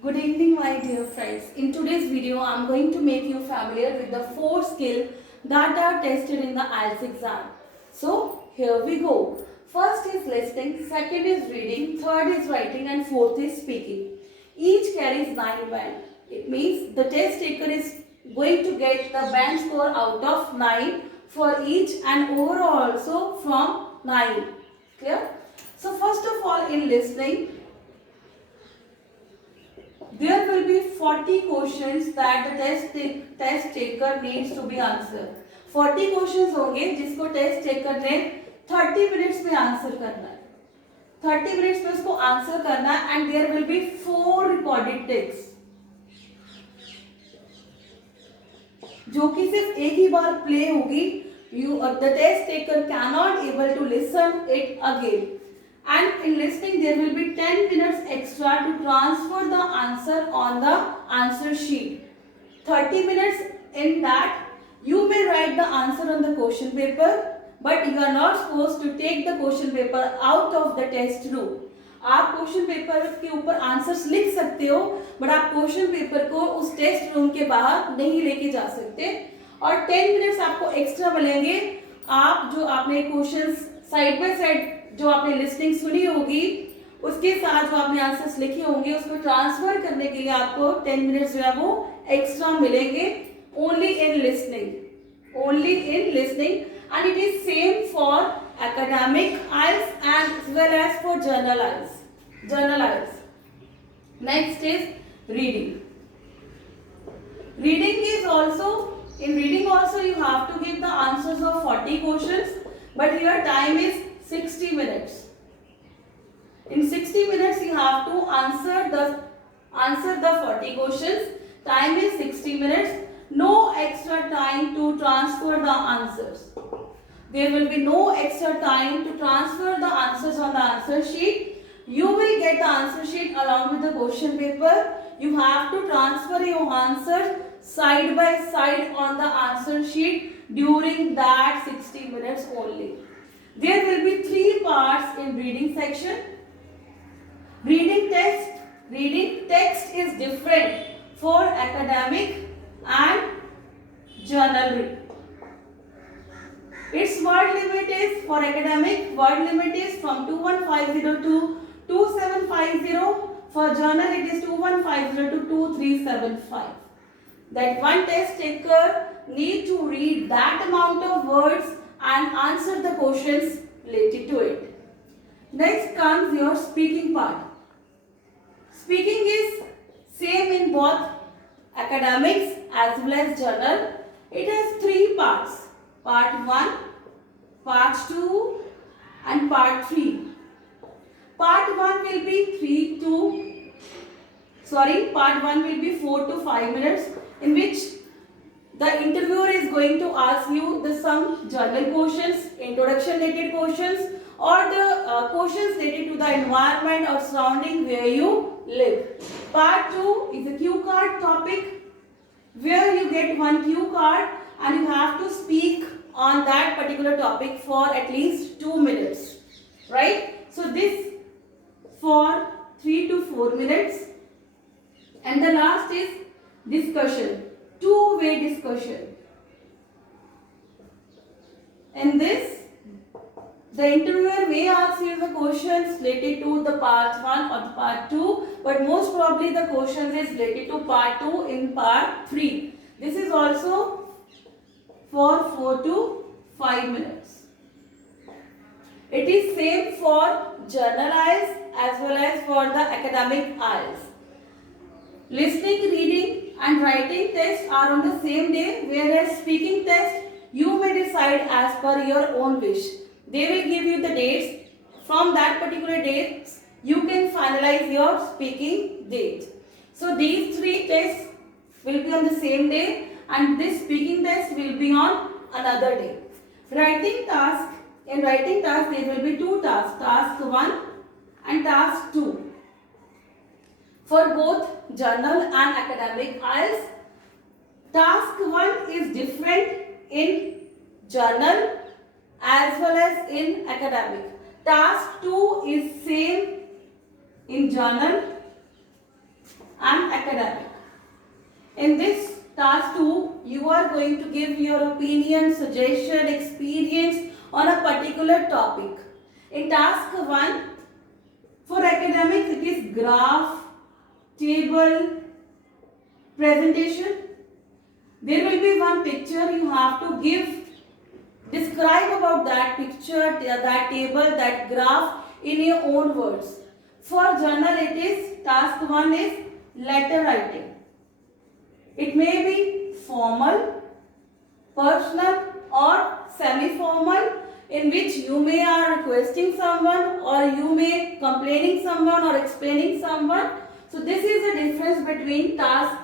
Good evening, my dear friends. In today's video, I am going to make you familiar with the four skills that are tested in the IELTS exam. So, here we go. First is listening, second is reading, third is writing, and fourth is speaking. Each carries 9 band. It means the test taker is going to get the band score out of 9 for each and overall also from 9. Clear? So, first of all, in listening, there will be 40 questions that the test taker needs to be answered. 40 questions होंगे जिसको test taker ने 30 minutes में answer करना है. 30 minutes में उसको answer करना है and there will be 4 recorded text जो कि सिर्फ एक ही बार प्ले होगी. The test taker can not able to listen it again. And in listening, there will be 10 minutes extra to transfer the answer on the answer sheet. 30 minutes in that, you may write the answer on the question paper, but you are not supposed to take the question paper out of the test room. आप question paper के ऊपर answers लिख सकते हो, but आप question paper को उस test room के बाहर नहीं लेके जा सकते. और 10 मिनट्स आपको एक्स्ट्रा मिलेंगे. आप जो आपने क्वेश्चंस साइड बाय साइड जो आपने लिस्निंग सुनी होगी उसके साथ जो आपने आंसर्स लिखे होंगे उसको ट्रांसफर करने के लिए आपको 10 मिनट्स जो है वो एक्स्ट्रा मिलेंगे. Only in listening and it is same for academic IELTS and as well as for general IELTS. Next is reading. Reading also you have to give the answers of 40 questions, but your time is 60 minutes. In 60 minutes you have to answer the 40 questions. Time is 60 minutes. No extra time to transfer the answers. There will be no extra time to transfer the answers on the answer sheet. You will get the answer sheet along with the question paper. You have to transfer your answers side by side on the answer sheet during that 60 minutes only. There will be 3 parts in reading section. Reading text is different for academic and journal reading. Its word limit is, for academic, word limit is from 2150 to 2750. For journal it is 2150 to 2375. That one test taker need to read that amount of words and answer the questions related to it. Next comes your speaking part. Speaking is same in both academics as well as journal. It has 3 parts. Part 1, Part 2 and Part 3. Part 1 will be 4 to 5 minutes in which the interviewer is going to ask you some journal questions, introduction related questions, or the questions related to the environment or surrounding where you live. Part 2 is a cue card topic where you get one cue card and you have to speak on that particular topic for at least 2 minutes. Right? So this for 3 to 4 minutes. And the last is discussion. Two-way discussion. In this, the interviewer may ask you the questions related to the part 1 or the part 2, but most probably the questions is related to part 2 in part 3. This is also for 4 to 5 minutes. It is same for journal IELTS as well as for the academic IELTS. Listening, reading and writing tests are on the same day, whereas speaking test you may decide as per your own wish. They will give you the dates. From that particular dates you can finalize your speaking date. So these 3 tests will be on the same day and this speaking test will be on another day. In writing task there will be 2 tasks, task 1 and task 2. For both journal and academic IELTS, task 1 is different in journal as well as in academic. Task 2 is same in journal and academic. In this task 2, you are going to give your opinion, suggestion, experience on a particular topic. In task 1, for academics it is graph, table, presentation. There will be one picture, you have to describe about that picture, that table, that graph in your own words. For journal it is, task 1 is letter writing. It may be formal, personal or semi-formal, in which you may are requesting someone or you may complaining someone or explaining someone. So this is the difference between task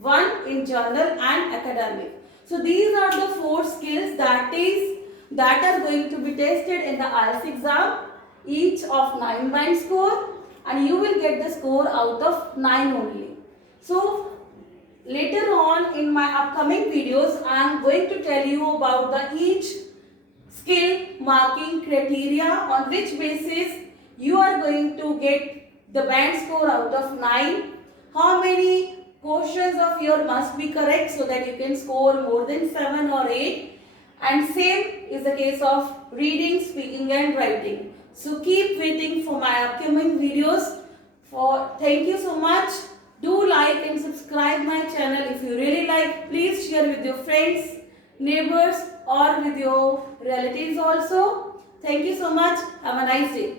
1 in journal and academic. So these are the 4 skills that are going to be tested in the IELTS exam, each of 9 band score, and you will get the score out of 9 only. So later on in my upcoming videos, I am going to tell you about the each skill marking criteria on which basis you are going to get the band score out of 9, how many questions of your must be correct so that you can score more than 7 or 8, and same is the case of reading, speaking and writing. So keep waiting for my upcoming videos. Thank you so much. Do like and subscribe my channel. If you really like, please share with your friends, neighbors or with your relatives also. Thank you so much. Have a nice day.